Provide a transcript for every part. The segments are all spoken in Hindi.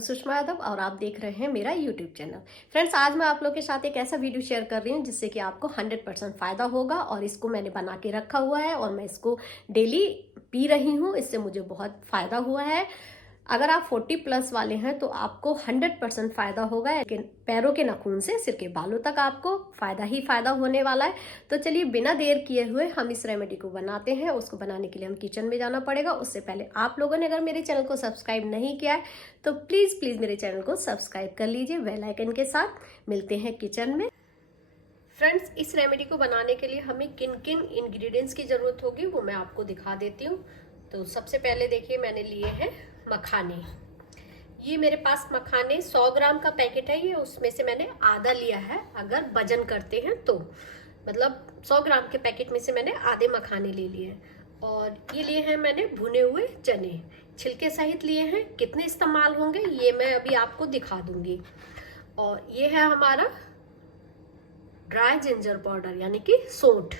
हूँ सुषमा यादव और आप देख रहे हैं मेरा यूट्यूब चैनल। फ्रेंड्स, आज मैं आप लोग के साथ एक ऐसा वीडियो शेयर कर रही हूँ जिससे कि आपको 100% फ़ायदा होगा और इसको मैंने बना के रखा हुआ है और मैं इसको डेली पी रही हूँ। इससे मुझे बहुत फ़ायदा हुआ है। अगर आप 40+ वाले हैं तो आपको 100% फ़ायदा होगा। लेकिन पैरों के नाखून से सिर के बालों तक आपको फ़ायदा ही फ़ायदा होने वाला है। तो चलिए बिना देर किए हुए हम इस रेमेडी को बनाते हैं। उसको बनाने के लिए हम किचन में जाना पड़ेगा। उससे पहले आप लोगों ने अगर मेरे चैनल को सब्सक्राइब नहीं किया है तो प्लीज़ मेरे चैनल को सब्सक्राइब कर लीजिए बेल आइकन के साथ। मिलते हैं किचन में। फ्रेंड्स, इस रेमेडी को बनाने के लिए हमें किन किन इंग्रेडिएंट्स की ज़रूरत होगी वो मैं आपको दिखा देती हूँ। तो सबसे पहले देखिए, मैंने लिए हैं मखाने। ये मेरे पास मखाने 100 ग्राम का पैकेट है। ये उसमें से मैंने आधा लिया है। अगर वजन करते हैं तो मतलब 100 ग्राम के पैकेट में से मैंने आधे मखाने ले लिए हैं। और ये लिए हैं मैंने भुने हुए चने, छिलके सहित लिए हैं। कितने इस्तेमाल होंगे ये मैं अभी आपको दिखा दूंगी। और ये है हमारा ड्राई जिंजर पाउडर यानी कि सौंठ।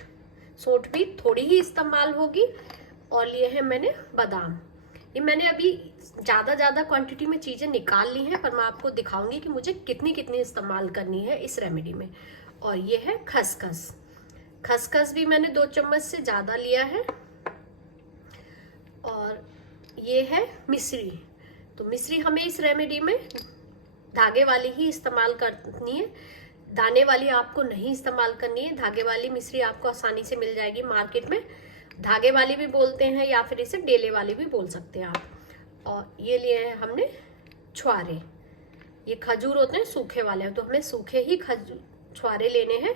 सौंठ भी थोड़ी ही इस्तेमाल होगी। और लिए हैं मैंने बादाम। ये मैंने अभी ज़्यादा क्वांटिटी में चीज़ें निकाल ली हैं, पर मैं आपको दिखाऊंगी कि मुझे कितनी कितनी इस्तेमाल करनी है इस रेमेडी में। और ये है खसखस। खसखस भी मैंने 2 चम्मच से ज़्यादा लिया है। और ये है मिश्री। तो मिश्री हमें इस रेमेडी में धागे वाली ही इस्तेमाल करनी है। दाने वाली आपको नहीं इस्तेमाल करनी है। धागे वाली मिश्री आपको आसानी से मिल जाएगी मार्केट में। धागे वाली भी बोलते हैं या फिर इसे डेले वाली भी बोल सकते हैं आप। और ये लिए हैं हमने छुआरे। ये खजूर होते हैं सूखे वाले, तो हमें सूखे ही छुआरे लेने हैं।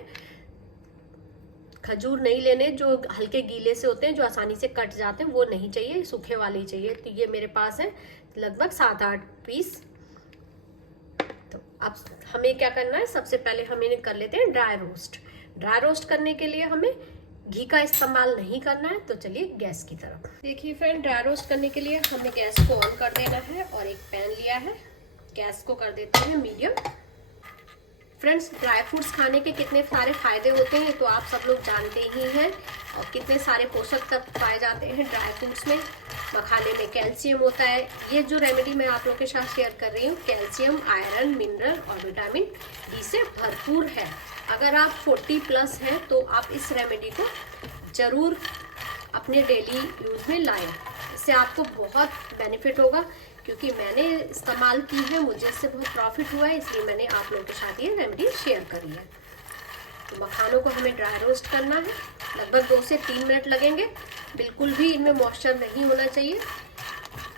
खजूर नहीं लेने जो हल्के गीले से होते हैं, जो आसानी से कट जाते हैं, वो नहीं चाहिए, सूखे वाले ही चाहिए। तो ये मेरे पास है लगभग 7-8 पीस। तो अब हमें क्या करना है, सबसे पहले हमें कर लेते हैं ड्राई रोस्ट। ड्राई रोस्ट करने के लिए हमें घी का इस्तेमाल नहीं करना है। तो चलिए गैस की तरफ देखिए फ्रेंड, ड्राई रोस्ट करने के लिए हमें गैस को ऑन कर देना है और एक पैन लिया है। गैस को कर देते हैं मीडियम। फ्रेंड्स, ड्राई फ्रूट्स खाने के कितने सारे फायदे होते हैं तो आप सब लोग जानते ही हैं। और कितने सारे पोषक तत्व पाए जाते हैं ड्राई फ्रूट्स में। मखाने में कैल्शियम होता है। ये जो रेमेडी मैं आप लोग के साथ शेयर कर रही हूँ, कैल्शियम, आयरन, मिनरल और विटामिन डी से भरपूर है। अगर आप 40+ हैं तो आप इस रेमेडी को ज़रूर अपने डेली यूज़ में लाएं। इससे आपको बहुत बेनिफिट होगा, क्योंकि मैंने इस्तेमाल की है, मुझे इससे बहुत प्रॉफिट हुआ है, इसलिए मैंने आप लोगों के साथ ये रेमेडी शेयर करी है। तो मखानों को हमें ड्राई रोस्ट करना है। लगभग 2 से 3 मिनट लगेंगे। बिल्कुल भी इनमें मॉइस्चर नहीं होना चाहिए।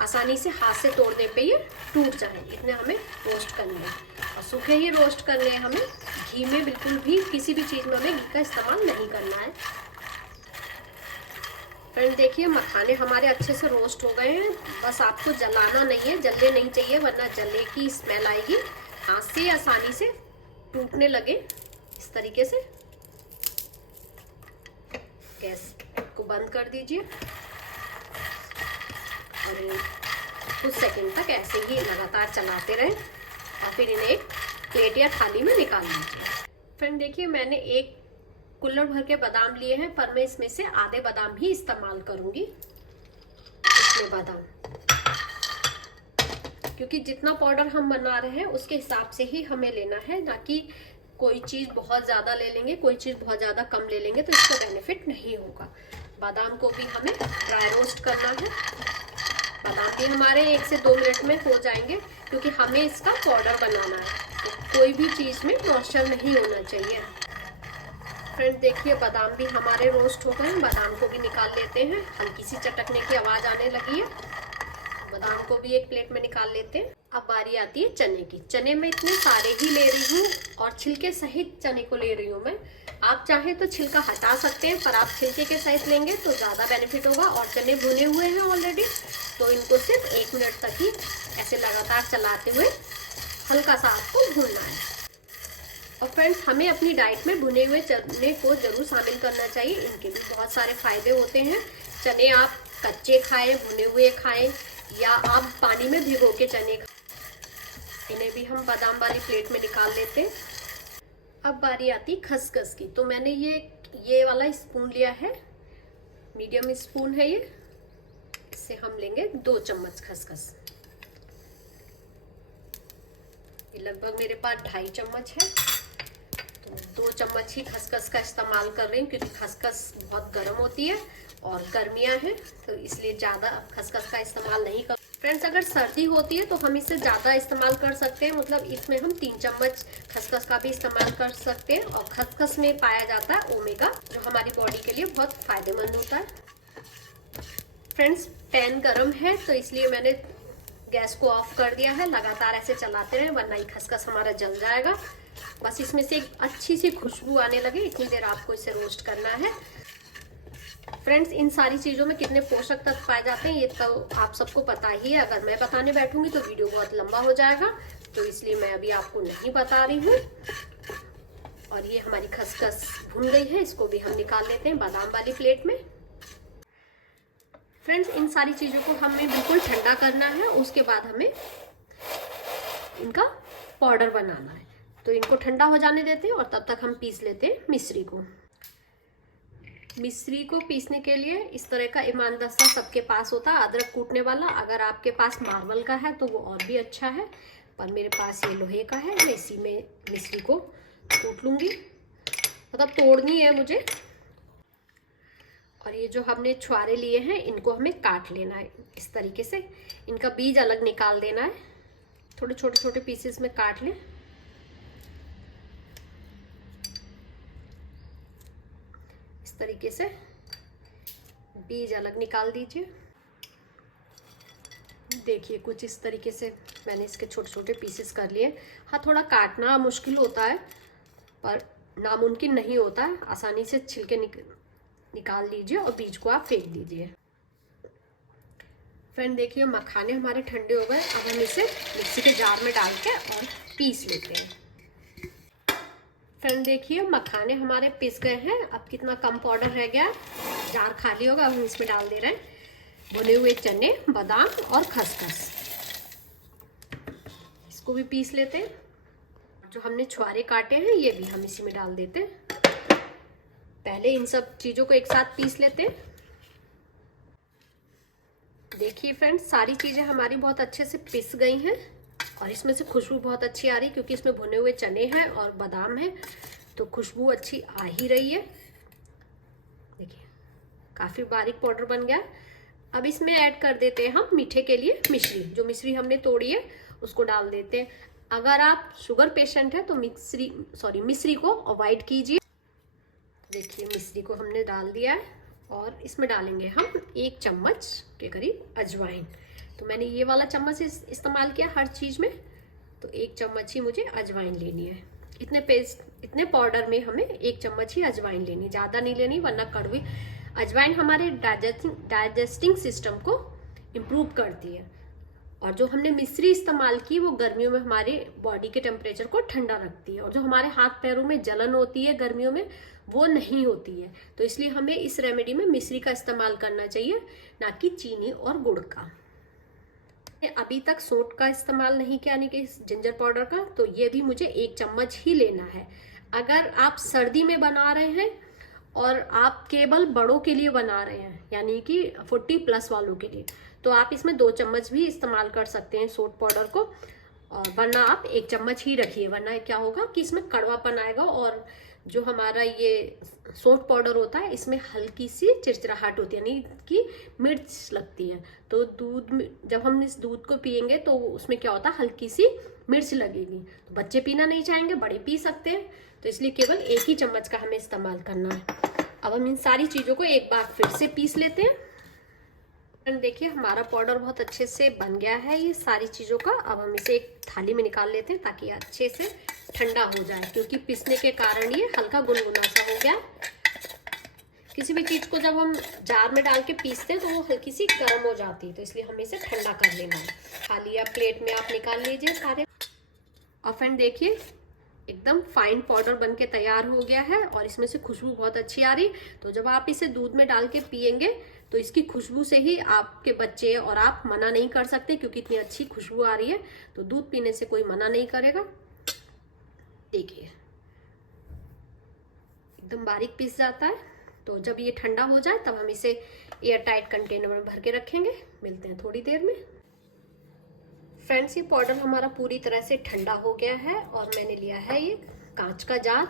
आसानी से हाथ से तोड़ने पे ये टूट जाए, इतने हमें रोस्ट करने हैं। और सूखे ही रोस्ट करने हैं हमें। घी में बिल्कुल भी किसी भी चीज़ में हमें घी का इस्तेमाल नहीं करना है। फ्रेंड देखिए, मखाने हमारे अच्छे से रोस्ट हो गए हैं। बस आपको जलाना नहीं है, जलने नहीं चाहिए, वरना जलने की स्मेल आएगी। हाथ से आसानी से टूटने लगे इस तरीके से। गैस को बंद कर दीजिए और कुछ सेकंड तक ऐसे ही लगातार चलाते रहें और फिर इन्हें एक प्लेट या थाली में निकाल लीजिए। फ्रेंड देखिए, मैंने एक कुल्हड़ भर के बादाम लिए हैं, पर मैं इसमें से आधे बादाम ही इस्तेमाल करूंगी। इसमें बादाम, क्योंकि जितना पाउडर हम बना रहे हैं उसके हिसाब से ही हमें लेना है, ना कि कोई चीज़ बहुत ज़्यादा ले लेंगे, कोई चीज़ बहुत ज़्यादा कम ले लेंगे तो इसका बेनिफिट नहीं होगा। बादाम को भी हमें ड्राई रोस्ट करना है। बादाम भी हमारे 1 से 2 मिनट में हो जाएंगे, क्योंकि हमें इसका पाउडर बनाना है। तो कोई भी चीज़ में मॉइस्चर नहीं होना चाहिए। फ्रेंड्स देखिए, बादाम भी हमारे रोस्ट हो गए। बादाम को भी निकाल लेते हैं। हल्की सी चटकने की आवाज़ आने लगी है। बादाम को भी एक प्लेट में निकाल लेते हैं। अब बारी आती है चने की। चने मैं इतने सारे ही ले रही हूँ और छिलके सहित चने को ले रही हूँ मैं। आप चाहे तो छिलका हटा सकते हैं, पर आप छिलके के सहित लेंगे तो ज़्यादा बेनिफिट होगा। और चने भुने हुए हैं ऑलरेडी, तो इनको सिर्फ 1 मिनट तक ही ऐसे लगातार चलाते हुए हल्का सा आपको भूनना है। और फ्रेंड्स, हमें अपनी डाइट में भुने हुए चने को जरूर शामिल करना चाहिए। इनके भी बहुत सारे फायदे होते हैं। चने आप कच्चे खाएं, भुने हुए खाएं, या आप पानी में भिगो के चने खाएं। इन्हें भी हम बादाम वाली प्लेट में निकाल लेते हैं। अब बारी आती खसखस की। तो मैंने ये वाला स्पून लिया है, मीडियम स्पून है ये। इससे हम लेंगे 2 चम्मच खसखस। ये लगभग मेरे पास 2.5 चम्मच है, तो 2 चम्मच ही खसखस का इस्तेमाल कर रही हूँ क्योंकि खसखस बहुत गर्म होती है और गर्मियाँ हैं, तो इसलिए ज़्यादा खसखस का इस्तेमाल नहीं कर। फ्रेंड्स, अगर सर्दी होती है तो हम इससे ज़्यादा इस्तेमाल कर सकते हैं, मतलब इसमें हम 3 चम्मच खसखस का भी इस्तेमाल कर सकते हैं। और खसखस में पाया जाता है ओमेगा, जो हमारी बॉडी के लिए बहुत फ़ायदेमंद होता है। फ्रेंड्स, पैन गरम है तो इसलिए मैंने गैस को ऑफ कर दिया है। लगातार ऐसे चलाते रहें वरना ये खसखस हमारा जल जाएगा। बस इसमें से एक अच्छी सी खुशबू आने लगे इतनी देर आपको इसे रोस्ट करना है। फ्रेंड्स, इन सारी चीज़ों में कितने पोषक तत्व पाए जाते हैं ये तो आप सबको पता ही है। अगर मैं बताने बैठूंगी तो वीडियो बहुत लंबा हो जाएगा, तो इसलिए मैं अभी आपको नहीं बता रही हूँ। और ये हमारी खसखस भुन गई है, इसको भी हम निकाल लेते हैं बादाम वाली प्लेट में। फ्रेंड्स, इन सारी चीज़ों को हमें बिल्कुल ठंडा करना है, उसके बाद हमें इनका पाउडर बनाना है। तो इनको ठंडा हो जाने देते हैं और तब तक हम पीस लेते हैं मिश्री को। मिश्री को पीसने के लिए इस तरह का इमाम दस्ता सबके पास होता है, अदरक कूटने वाला। अगर आपके पास मार्बल का है तो वो और भी अच्छा है, पर मेरे पास ये लोहे का है। मैं इसी में मिश्री को कूट लूँगी, मतलब तोड़नी है मुझे। और ये जो हमने छुआरे लिए हैं इनको हमें काट लेना है इस तरीके से। इनका बीज अलग निकाल देना है, थोड़े छोटे छोटे पीसेस में काट लें। इस तरीके से बीज अलग निकाल दीजिए। देखिए, कुछ इस तरीके से मैंने इसके छोटे छोटे पीसेस कर लिए। हाँ, थोड़ा काटना मुश्किल होता है पर नामुमकिन नहीं होता है। आसानी से छिलके निकाल लीजिए और बीज को आप फेंक दीजिए। फ्रेंड, देखिए मखाने हमारे ठंडे हो गए। अब हम इसे मिक्सी के जार में डाल के और पीस लेते हैं। फ्रेंड, देखिए मखाने हमारे पिस गए हैं। अब कितना कम पाउडर रह गया, जार खाली होगा। अब हम इसमें डाल दे रहे हैं भुने हुए चने, बादाम और खसखस। इसको भी पीस लेते हैं। जो हमने छुआरे काटे हैं ये भी हम इसी में डाल देते हैं। पहले इन सब चीज़ों को एक साथ पीस लेते हैं। देखिए फ्रेंड्स, सारी चीज़ें हमारी बहुत अच्छे से पिस गई हैं और इसमें से खुशबू बहुत अच्छी आ रही है क्योंकि इसमें भुने हुए चने हैं और बादाम है, तो खुशबू अच्छी आ ही रही है। देखिए, काफ़ी बारीक पाउडर बन गया। अब इसमें ऐड कर देते हैं हम मीठे के लिए मिश्री। जो मिश्री हमने तोड़ी है उसको डाल देते हैं। अगर आप शुगर पेशेंट है तो मिश्री को अवॉइड कीजिए। देखिए, मिश्री को हमने डाल दिया है और इसमें डालेंगे हम 1 चम्मच के करीब अजवाइन। तो मैंने ये वाला चम्मच इस्तेमाल किया हर चीज़ में, तो 1 चम्मच ही मुझे अजवाइन लेनी है। इतने पाउडर में हमें 1 चम्मच ही अजवाइन लेनी, ज़्यादा नहीं लेनी वरना कड़वी। अजवाइन हमारे डाइजेस्टिंग सिस्टम को इम्प्रूव करती है और जो हमने मिश्री इस्तेमाल की वो गर्मियों में हमारे बॉडी के टेम्परेचर को ठंडा रखती है और जो हमारे हाथ पैरों में जलन होती है गर्मियों में वो नहीं होती है। तो इसलिए हमें इस रेमेडी में मिश्री का इस्तेमाल करना चाहिए, ना कि चीनी और गुड़ का। अभी तक सोंठ का इस्तेमाल नहीं किया, यानी कि जिंजर पाउडर का, तो ये भी मुझे 1 चम्मच ही लेना है। अगर आप सर्दी में बना रहे हैं और आप केवल बड़ों के लिए बना रहे हैं, यानी कि 40+ वालों के लिए, तो आप इसमें 2 चम्मच भी इस्तेमाल कर सकते हैं सोंठ पाउडर को। और वरना आप 1 चम्मच ही रखिए, वरना क्या होगा कि इसमें कड़वापन आएगा और जो हमारा ये सोंठ पाउडर होता है इसमें हल्की सी चिरचिराहट होती है, यानी कि मिर्च लगती है। तो दूध में जब हम इस दूध को पियेंगे तो उसमें क्या होता है, हल्की सी मिर्च लगेगी। तो बच्चे पीना नहीं चाहेंगे, बड़े पी सकते हैं, तो इसलिए केवल 1 ही चम्मच का हमें इस्तेमाल करना है। अब हम इन सारी चीज़ों को एक बार फिर से पीस लेते हैं। देखिए, हमारा पाउडर बहुत अच्छे से बन गया है ये सारी चीज़ों का। अब हम इसे एक थाली में निकाल लेते हैं ताकि अच्छे से ठंडा हो जाए, क्योंकि पिसने के कारण ये हल्का गुनगुना सा हो गया। किसी भी चीज़ को जब हम जार में डाल के पीसते हैं तो वो हल्की सी गर्म हो जाती है, तो इसलिए हमें इसे ठंडा कर लेना है। थाली या प्लेट में आप निकाल लीजिए सारे। और फ्रेंड देखिए, एकदम फाइन पाउडर बनके तैयार हो गया है और इसमें से खुशबू बहुत अच्छी आ रही। तो जब आप इसे दूध में डाल के पियेंगे तो इसकी खुशबू से ही आपके बच्चे और आप मना नहीं कर सकते, क्योंकि इतनी अच्छी खुशबू आ रही है, तो दूध पीने से कोई मना नहीं करेगा। देखिए, एकदम बारीक पीस जाता है। तो जब ये ठंडा हो जाए तब हम इसे एयर टाइट कंटेनर में भर के रखेंगे। मिलते हैं थोड़ी देर में। फ्रेंड्स, ये पाउडर हमारा पूरी तरह से ठंडा हो गया है और मैंने लिया है ये कांच का जार।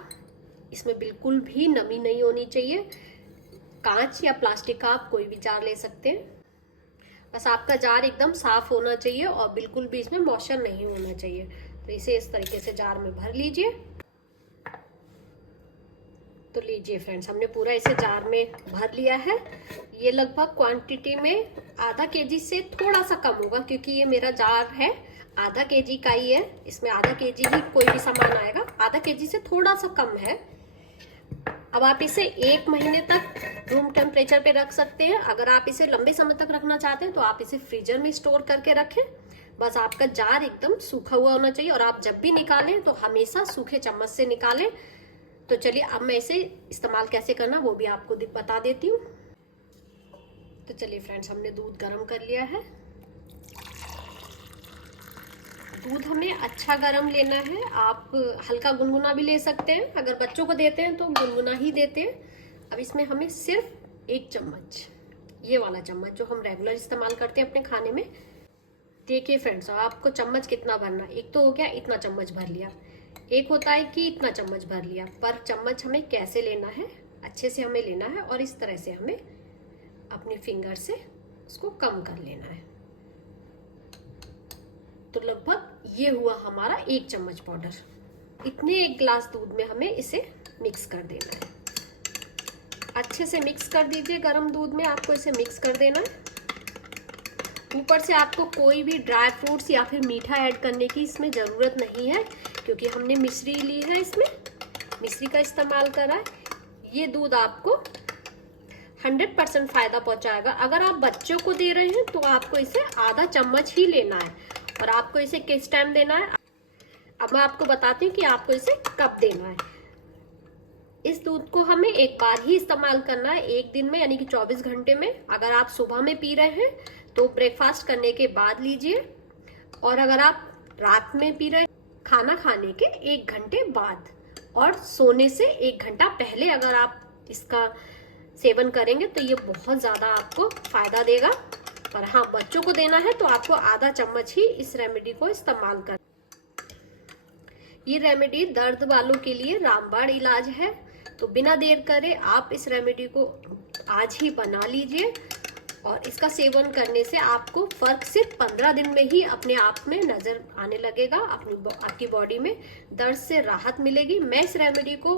इसमें बिल्कुल भी नमी नहीं होनी चाहिए। कांच या प्लास्टिक का आप कोई भी जार ले सकते हैं। बस आपका जार एकदम साफ होना चाहिए और बिल्कुल भी इसमें मॉइस्चर नहीं होना चाहिए। तो इसे इस तरीके से जार में भर लीजिए। तो लीजिए फ्रेंड्स, हमने पूरा इसे जार में भर लिया है। ये लगभग क्वांटिटी में आधा केजी से थोड़ा सा कम होगा, क्योंकि ये मेरा जार है आधा केजी का ही है। इसमें आधा केजी ही कोई भी सामान आएगा, आधा केजी से थोड़ा सा कम है। अब आप इसे 1 महीने तक रूम टेम्परेचर पे रख सकते हैं। अगर आप इसे लंबे समय तक रखना चाहते हैं तो आप इसे फ्रीजर में स्टोर करके रखें। बस आपका जार एकदम सूखा हुआ होना चाहिए और आप जब भी निकालें तो हमेशा सूखे चम्मच से निकालें। तो चलिए अब मैं इसे इस्तेमाल कैसे करना वो भी आपको बता देती हूँ। तो चलिए फ्रेंड्स, हमने दूध गर्म कर लिया है। दूध हमें अच्छा गर्म लेना है। आप हल्का गुनगुना भी ले सकते हैं। अगर बच्चों को देते हैं तो गुनगुना ही देते हैं। अब इसमें हमें सिर्फ 1 चम्मच, ये वाला चम्मच जो हम रेगुलर इस्तेमाल करते हैं अपने खाने में। देखिए फ्रेंड्स, आपको चम्मच कितना भरना, एक तो हो गया इतना चम्मच भर लिया, एक होता है कि इतना चम्मच भर लिया। पर चम्मच हमें कैसे लेना है, अच्छे से हमें लेना है और इस तरह से हमें अपनी फिंगर से उसको कम कर लेना है। तो लगभग ये हुआ हमारा 1 चम्मच पाउडर। इतने 1 गिलास दूध में हमें इसे मिक्स कर देना है। अच्छे से मिक्स कर दीजिए। गर्म दूध में आपको इसे मिक्स कर देना है। ऊपर से आपको कोई भी ड्राई फ्रूट्स या फिर मीठा ऐड करने की इसमें ज़रूरत नहीं है, क्योंकि हमने मिश्री ली है, इसमें मिश्री का इस्तेमाल करा है। ये दूध आपको 100% फायदा पहुंचाएगा। अगर आप बच्चों को दे रहे हैं तो आपको इसे आधा चम्मच ही लेना है और आपको इसे किस टाइम देना है अब मैं आपको बताती हूँ कि आपको इसे कब देना है। इस दूध को हमें एक बार ही इस्तेमाल करना है 1 दिन में, यानी कि 24 घंटे में। अगर आप सुबह में पी रहे हैं तो ब्रेकफास्ट करने के बाद लीजिए, और अगर आप रात में पी रहे हैं खाना खाने के 1 घंटे बाद, और सोने से 1 घंटा पहले अगर आप इसका सेवन करेंगे तो ये बहुत ज़्यादा आपको फायदा देगा। पर हाँ, बच्चों को देना है तो आपको आधा चम्मच ही इस रेमेडी को इस्तेमाल कर। ये रेमेडी दर्द वालों के लिए रामबाण इलाज है। तो बिना देर करे आप इस रेमेडी को आज ही बना लीजिए, और इसका सेवन करने से आपको फर्क सिर्फ 15 दिन में ही अपने आप में नजर आने लगेगा। आपकी बॉडी में दर्द से राहत मिलेगी। मैं इस रेमेडी को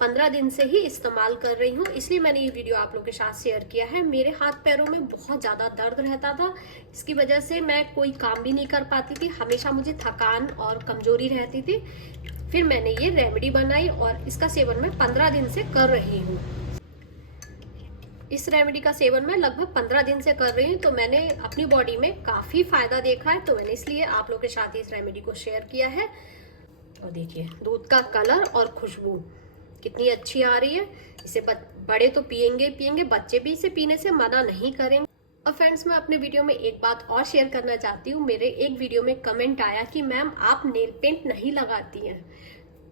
15 दिन से ही इस्तेमाल कर रही हूँ, इसलिए मैंने ये वीडियो आप लोगों के साथ शेयर किया है। मेरे हाथ पैरों में बहुत ज़्यादा दर्द रहता था, इसकी वजह से मैं कोई काम भी नहीं कर पाती थी। हमेशा मुझे थकान और कमजोरी रहती थी। फिर मैंने ये रेमेडी बनाई और इसका सेवन मैं 15 दिन से कर रही हूँ। इस रेमेडी का सेवन मैं लगभग 15 दिन से कर रही हूँ, तो मैंने अपनी बॉडी में काफ़ी फायदा देखा है। तो मैंने इसलिए आप लोगों के साथ इस रेमेडी को शेयर किया है। और देखिए दूध का कलर और खुशबू कितनी अच्छी आ रही है। इसे बड़े तो पियेंगे, बच्चे भी इसे पीने से मना नहीं करेंगे। और फ्रेंड्स, मैं अपने वीडियो में एक बात और शेयर करना चाहती हूँ। मेरे एक वीडियो में कमेंट आया कि मैम आप नेल पेंट नहीं लगाती हैं।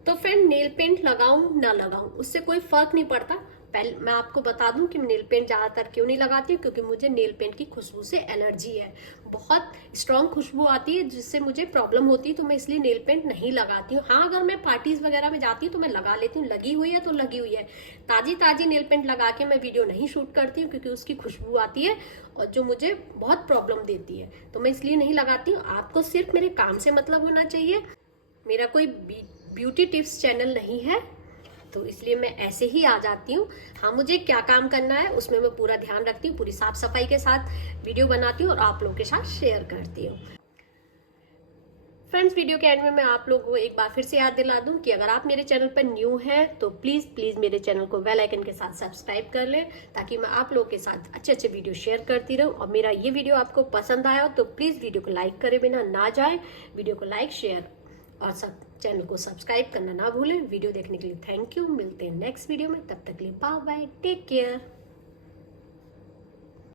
तो फ्रेंड, नेल पेंट लगाऊं ना लगाऊं उससे कोई फर्क नहीं पड़ता। पहले मैं आपको बता दूं कि नेल पेंट ज़्यादातर क्यों नहीं लगाती हूँ, क्योंकि मुझे नेल पेंट की खुशबू से एलर्जी है। बहुत स्ट्रॉन्ग खुशबू आती है जिससे मुझे प्रॉब्लम होती है, तो मैं इसलिए नेल पेंट नहीं लगाती हूँ। हाँ, अगर मैं पार्टीज वगैरह में जाती हूँ तो मैं लगा लेती हूँ, लगी हुई है तो लगी हुई है। ताजी नेल पेंट लगा के मैं वीडियो नहीं शूट करती हूँ, क्योंकि उसकी खुशबू आती है और जो मुझे बहुत प्रॉब्लम देती है, तो मैं इसलिए नहीं लगाती हूँ। आपको सिर्फ मेरे काम से मतलब होना चाहिए। मेरा कोई ब्यूटी टिप्स चैनल नहीं है, तो इसलिए मैं ऐसे ही आ जाती हूँ। हाँ, मुझे क्या काम करना है उसमें मैं पूरा ध्यान रखती हूँ, पूरी साफ सफाई के साथ वीडियो बनाती हूँ और आप लोगों के साथ शेयर करती हूँ। फ्रेंड्स, वीडियो के एंड में मैं आप लोगों को एक बार फिर से याद दिला दूं कि अगर आप मेरे चैनल पर न्यू हैं तो प्लीज़ मेरे चैनल को बेल आइकन के साथ सब्सक्राइब कर लें, ताकि मैं आप लोगों के साथ अच्छे वीडियो शेयर करती रहूं। और मेरा ये वीडियो आपको पसंद आया तो प्लीज़ वीडियो को लाइक करे बिना ना जाए। वीडियो को लाइक, शेयर और चैनल को सब्सक्राइब करना ना भूलें। वीडियो देखने के लिए थैंक यू। मिलते हैं नेक्स्ट वीडियो में, तब तक के लिए बाय बाय, टेक केयर।